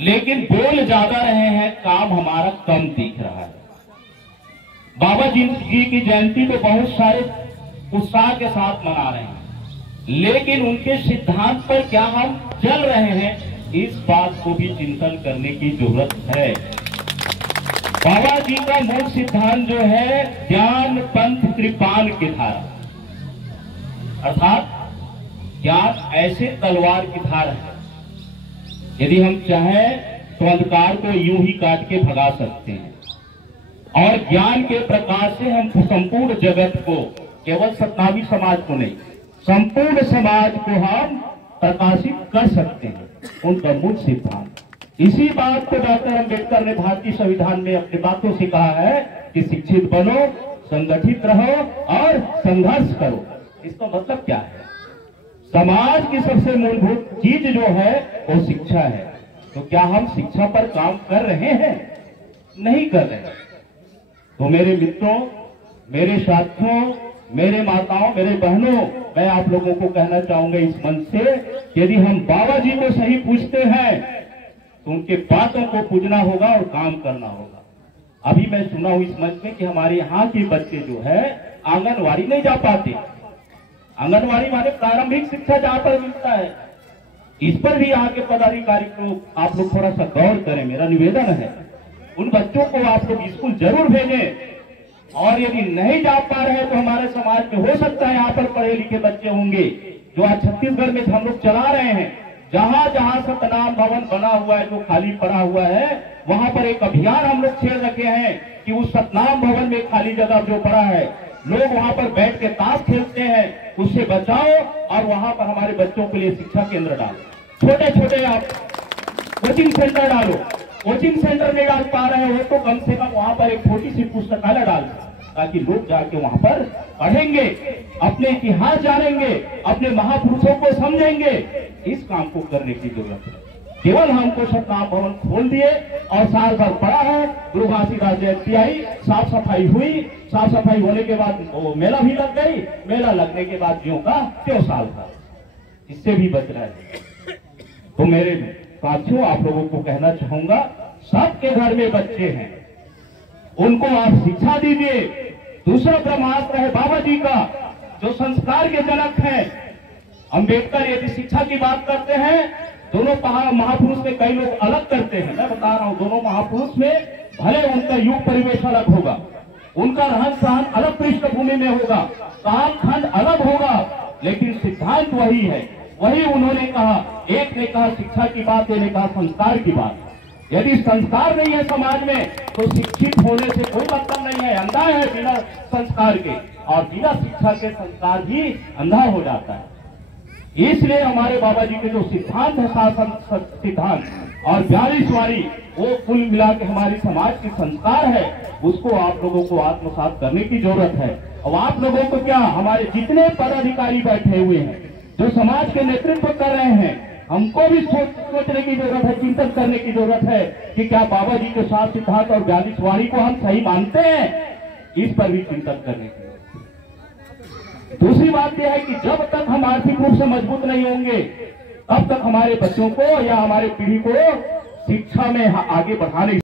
लेकिन बोल ज्यादा रहे हैं, काम हमारा कम दिख रहा है। बाबा जी की जयंती तो बहुत सारे उत्साह के साथ मना रहे हैं, लेकिन उनके सिद्धांत पर क्या हम चल रहे हैं, इस बात को भी चिंतन करने की जरूरत है। बाबा जी का मूल सिद्धांत जो है, ज्ञान पंथ कृपाण की धारा, अर्थात ज्ञान ऐसे तलवार की धार है, यदि हम चाहें तो अंधकार को यूं ही काट के भगा सकते हैं, और ज्ञान के प्रकाश से हम संपूर्ण जगत को, केवल सतनामी समाज को नहीं, संपूर्ण समाज को हम प्रकाशित कर सकते हैं। उनका मूल सिद्धांत, इसी बात को डॉक्टर अम्बेडकर ने भारतीय संविधान में अपनी बातों से कहा है कि शिक्षित बनो, संगठित रहो और संघर्ष करो। इसका मतलब क्या है? समाज की सबसे मूलभूत चीज जो है वो शिक्षा है। तो क्या हम शिक्षा पर काम कर रहे हैं? नहीं कर रहे हैं। तो मेरे मित्रों, मेरे साथियों, मेरे माताओं, मेरे बहनों, मैं आप लोगों को कहना चाहूंगा इस मंच से, यदि हम बाबा जी को सही पूजते हैं तो उनके बातों को पूजना होगा और काम करना होगा। अभी मैं सुना हूं इस मंच में कि हमारे यहाँ के बच्चे जो है आंगनवाड़ी नहीं जा पाते। आंगनवाड़ी माने प्रारंभिक शिक्षा जहां पर मिलता है, इस पर भी यहाँ के पदाधिकारी को आप लोग थोड़ा सा गौर करें, मेरा निवेदन है। उन बच्चों को आप लोग स्कूल जरूर भेजें, और यदि नहीं जा पा रहे तो हमारे समाज में हो सकता है यहाँ पर पढ़े लिखे बच्चे होंगे जो आज छत्तीसगढ़ में हम लोग चला रहे हैं। जहां जहां सतनाम भवन बना हुआ है, जो खाली पड़ा हुआ है, वहां पर एक अभियान हम लोग छेड़ रखे हैं कि उस सतनाम भवन में खाली जगह जो पड़ा है, लोग वहां पर बैठ के ताश खेलते हैं, उससे बचाओ और वहां पर हमारे बच्चों के लिए शिक्षा केंद्र डालो। छोटे छोटे आप कोचिंग सेंटर डालो। कोचिंग सेंटर में डाल पा रहे हो तो कम से कम वहां पर एक छोटी सी पुस्तकालय डालो, ताकि लोग जाके वहां पर पढ़ेंगे, अपने इतिहास जानेंगे, अपने महापुरुषों को समझेंगे। इस काम को करने की जरूरत है। केवल हमको सतनाम भवन खोल दिए और साल भर पड़ा है, गुरु घासीदास जयंती आई, साफ सफाई हुई, साफ सफाई होने के बाद वो मेला भी लग गई, मेला लगने के बाद ज्यों का त्यों साल था, इससे भी बच रहा है। तो मेरे साथियों, आप लोगों को कहना चाहूंगा, सबके घर में बच्चे हैं, उनको आप शिक्षा दीजिए। दूसरा ब्रह्मास्त्र है बाबा जी का, जो संस्कार के जनक हैं। अंबेडकर यदि शिक्षा की बात करते हैं, दोनों महापुरुष में कई लोग अलग करते हैं, मैं बता रहा हूं, दोनों महापुरुष में भले उनका युग परिवेश अलग होगा, उनका रहन सहन अलग पृष्ठभूमि में होगा, कालखंड अलग होगा, लेकिन सिद्धांत वही है। वही उन्होंने कहा, एक ने कहा शिक्षा की बात, एक ने कहा संस्कार की बात। यदि संस्कार नहीं है समाज में तो शिक्षित होने से कोई मतलब नहीं है। अंधा है बिना संस्कार के, और बिना शिक्षा के संस्कार भी अंधा हो जाता है। इसलिए हमारे बाबा जी के जो सिद्धांत है, शासन सिद्धांत और 42 वारी, वो कुल मिला के हमारी समाज के संस्कार है, उसको आप लोगों को आत्मसात करने की जरूरत है। अब आप लोगों को क्या, हमारे जितने पदाधिकारी बैठे हुए हैं, जो समाज के नेतृत्व कर रहे हैं, हमको भी सोचने की जरूरत है, चिंतन करने की जरूरत है कि क्या बाबा जी के साथ सिद्धांत और 42 वारी को हम सही मानते हैं। इस पर भी चिंतन करने की। दूसरी बात यह है कि जब तक हम आर्थिक रूप से मजबूत नहीं होंगे, तब तक हमारे बच्चों को या हमारे पीढ़ी को शिक्षा में आगे बढ़ाने